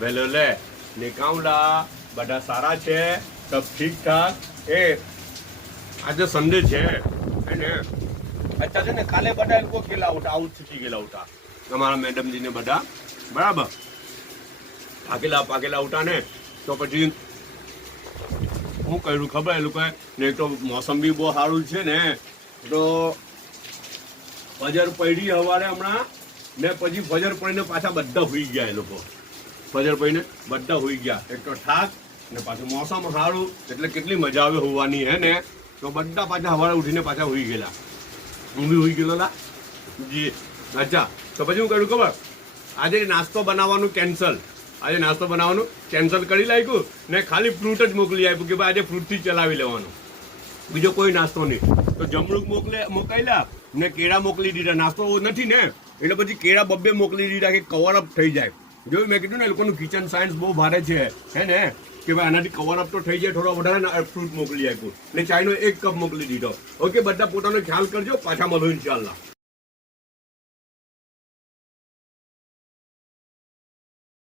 વેલો લે નિકાઉલા બધા સારા છે સબ ઠીક ઠાક એ આજે સન્ડે છે ને અત્યારે છે ને કાલે બધા લોકો ગયેલા ઉઠા આઉટ છૂટી ગયેલા ઉઠા અમારા મેડમજીને બધા બરાબર પાકેલા ઉઠા ને તો પછી હું કર્યું ખબર એ લોકોએ ને તો મોસમ બી બહુ સારું છે ને તો ફજર પડી સવારે હમણાં ને પછી ફજર પડીને પાછા બધા હોઈ ગયા એ લોકો ફજર પડીને બધા હોઈ ગયા એક તો ઠાક ને પાછું મોસમ સારું એટલે કેટલી મજા આવે હોવાની હે ને તો બધા પાછા સવારે ઉઠીને પાછા હોઈ ગયેલા હું બી હોઈ ગયેલો લા જી અચ્છા તો પછી હું કર્યું ખબર આજે નાસ્તો બનાવવાનું કેન્સલ કરી લાગ્યું ને ખાલી ફ્રૂટ જ મોકલી આપ્યું કે ભાઈ આજે ફ્રૂટથી ચલાવી લેવાનું બીજો કોઈ નાસ્તો નહીં તો જમરૂક મોકલ્યા ને કેળા મોકલી દીધા નાસ્તો નથી ને એટલે પછી કેળા બબ્બે મોકલી દીધા કે કવર અપ થઈ જાય જોયું મેં કીધું ને એ લોકોનું કિચન સાયન્સ બહુ ભારે છે હે ને કે ભાઈ આનાથી કવર અપ તો થઈ જાય થોડો વધારે ફ્રૂટ મોકલી આપ્યું ને ચાયનો 1 કપ મોકલી દીધો ઓકે બધા પોતાનો ખ્યાલ કરજો પાછા મળો ઇન્શાલ્લાહ